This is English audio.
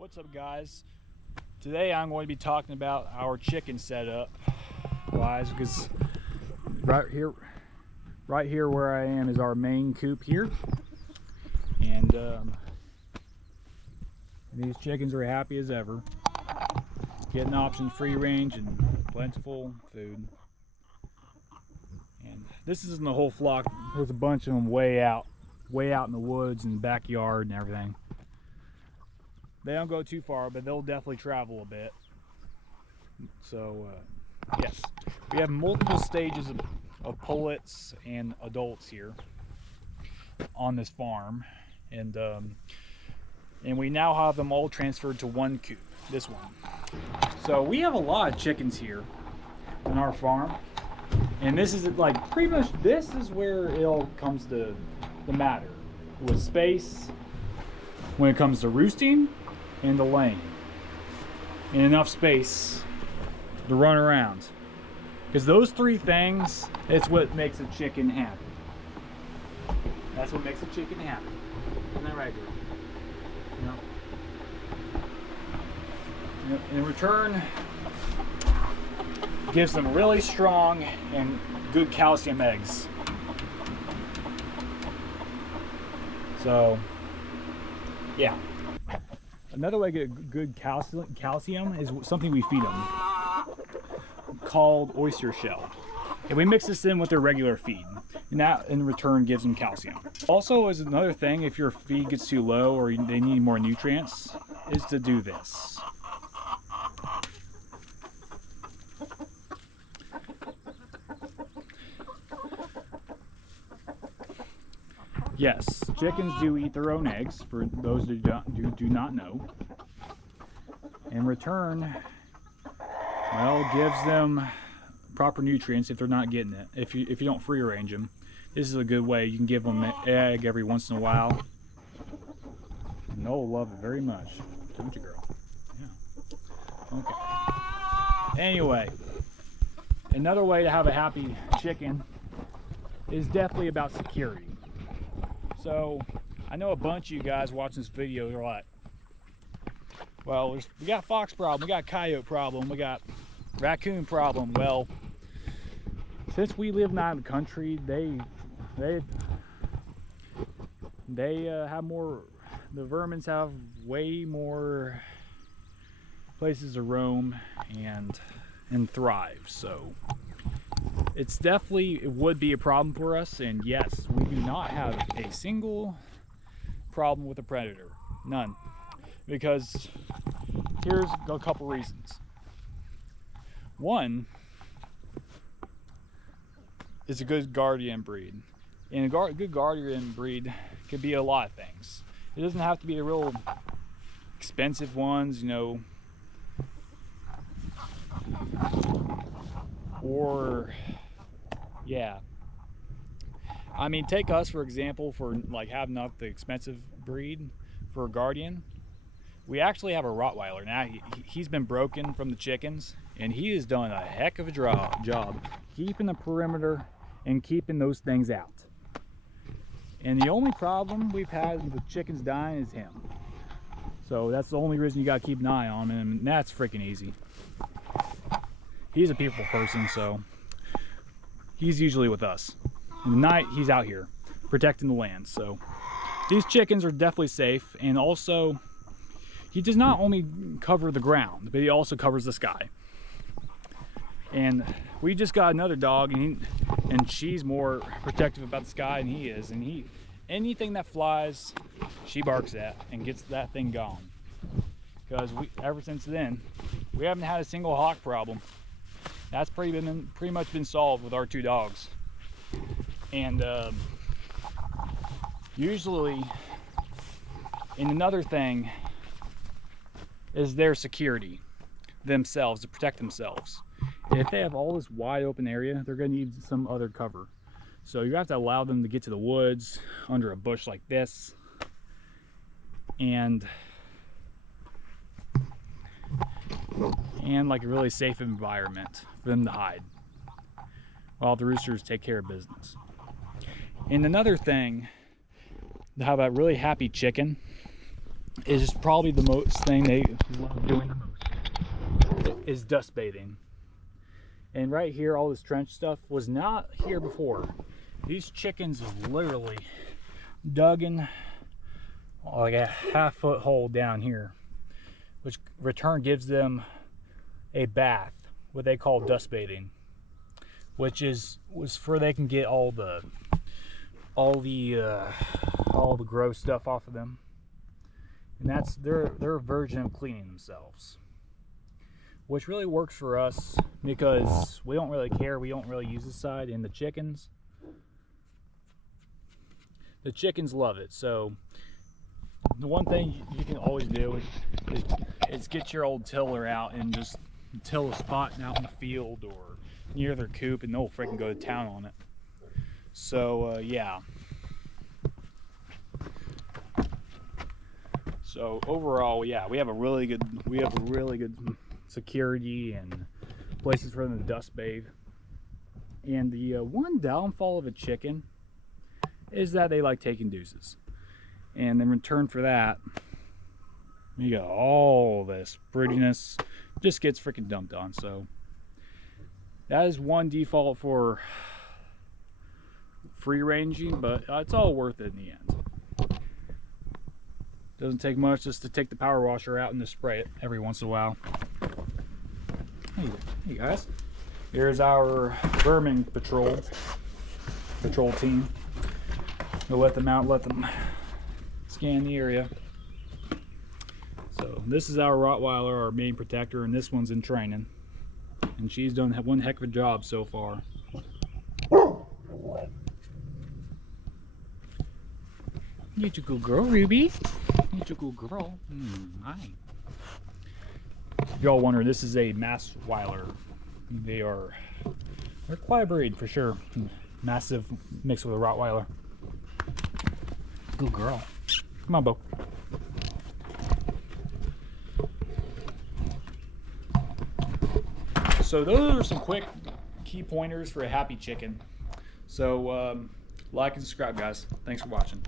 What's up, guys? Today I'm going to be talking about our chicken setup wise, because right here where I am is our main coop here, and these chickens are happy as ever, getting options, free range and plentiful food. And this isn't the whole flock. There's a bunch of them way out in the woods and the backyard and everything. They don't go too far, but they'll definitely travel a bit. So yes, we have multiple stages of pullets and adults here on this farm, and we now have them all transferred to one coop, this one. So we have a lot of chickens here on our farm, and this is like pretty much, this is where it all comes to the matter with space when it comes to roosting and the laying, and enough space to run around, because those three things, it's what makes a chicken happy. That's what makes a chicken happy. Isn't that right, girl? You know? In return, gives them really strong and good calcium eggs. So yeah, another way to get good calcium is something we feed them, called oyster shell. And we mix this in with their regular feed, and that in return gives them calcium. Also, is another thing, if your feed gets too low or they need more nutrients, is to do this. Yes, chickens do eat their own eggs, for those who do not know. In return, well, gives them proper nutrients if they're not getting it. If you don't free range them, this is a good way. You can give them an egg every once in a while, and they'll love it very much. Don't you, girl? Yeah. Okay. Anyway, another way to have a happy chicken is definitely about security. So I know a bunch of you guys watching this video are like, well, we got fox problem, we got coyote problem, we got raccoon problem. Well, since we live out in the country, they have more, the vermins have way more places to roam and thrive. So it's definitely, it would be a problem for us. And yes, we do not have a single problem with a predator, none, because here's a couple reasons. One is a good guardian breed, and a good guardian breed could be a lot of things. It doesn't have to be the real expensive ones, you know, or yeah, I mean, take us for example, for like having up the expensive breed for a guardian. We actually have a Rottweiler now. He's been broken from the chickens, and he has done a heck of a job keeping the perimeter and keeping those things out. And the only problem we've had with chickens dying is him. So that's the only reason you gotta keep an eye on him, and that's freaking easy. He's a people person, so he's usually with us. In the night, he's out here protecting the land. So these chickens are definitely safe, and also he does not only cover the ground, but he also covers the sky. And we just got another dog, and she's more protective about the sky than he is. And anything that flies, she barks at and gets that thing gone. Because ever since then, we haven't had a single hawk problem. That's pretty much been solved with our two dogs. And usually, and another thing is their security themselves, to protect themselves. If they have all this wide open area, they're going to need some other cover. So you have to allow them to get to the woods under a bush like this, and like a really safe environment for them to hide while the roosters take care of business. And another thing to have a really happy chicken is probably the most thing they love doing the most, is dust bathing. And right here, all this trench stuff was not here before. These chickens have literally dug in like a half-foot hole down here, which in return gives them a bath, what they call dust bathing, which was for they can get all the gross stuff off of them, and that's their version of cleaning themselves, which really works for us because we don't really care. We don't really use this side, and the chickens love it. So the one thing you can always do is get your old tiller out and just till a spot out in the field or near their coop, and they'll freaking go to town on it. So yeah. So overall, yeah, we have a really good security and places for them to dust bathe. And the one downfall of a chicken is that they like taking deuces, and in return for that, you got all this prettiness just gets freaking dumped on. So that is one default for free ranging, but it's all worth it in the end. Doesn't take much just to take the power washer out and just spray it every once in a while. Hey guys, here's our vermin patrol team. We'll let them out, let them scan the area. So this is our Rottweiler, our main protector, and this one's in training, and she's done one heck of a job so far. You're a good girl, Ruby. You're a good girl. Hi. If y'all wonder, this is a Massweiler. They're quite a breed for sure. Massive mixed with a Rottweiler. Good girl. Come on, Bo. So those are some quick key pointers for a happy chicken. So like and subscribe, guys. Thanks for watching.